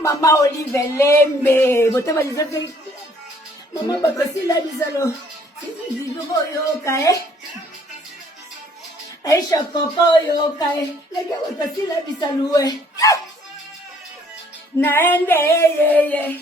Mama Olive Lembe, bote balizote. Mama bakosila bizalo. Zizo yoka Aisha Koko yoka Lege bakosila bisalue. Naende ye.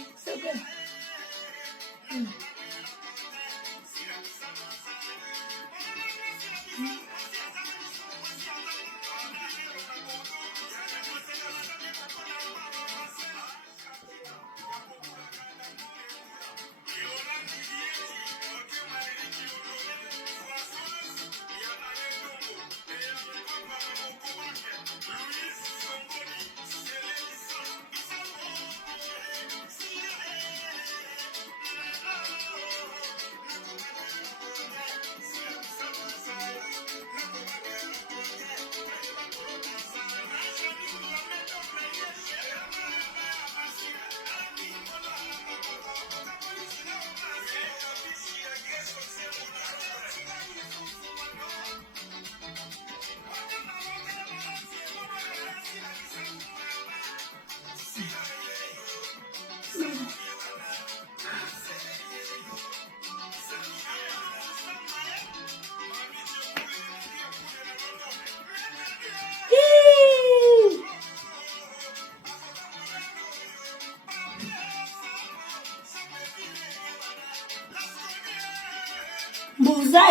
Mbuza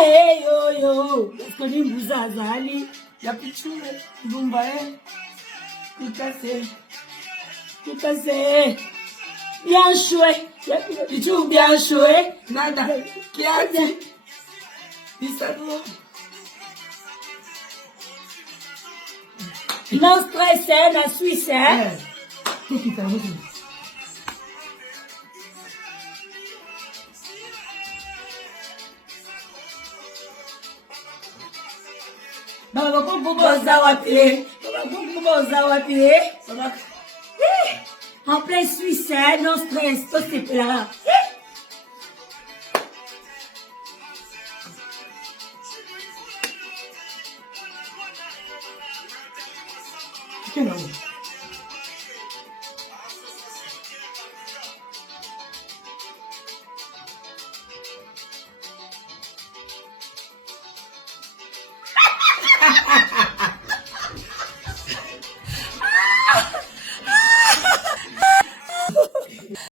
yo. Est-ce mbuza azali? Ya pichu lumba Tout à fait. Bien joué. Pichu bien joué. Nada. Qui a dit? Non stress, la Suisse, Baba kuboza wapi? En plein Suisse, non stress, tout c'est plat. Ha ha ha!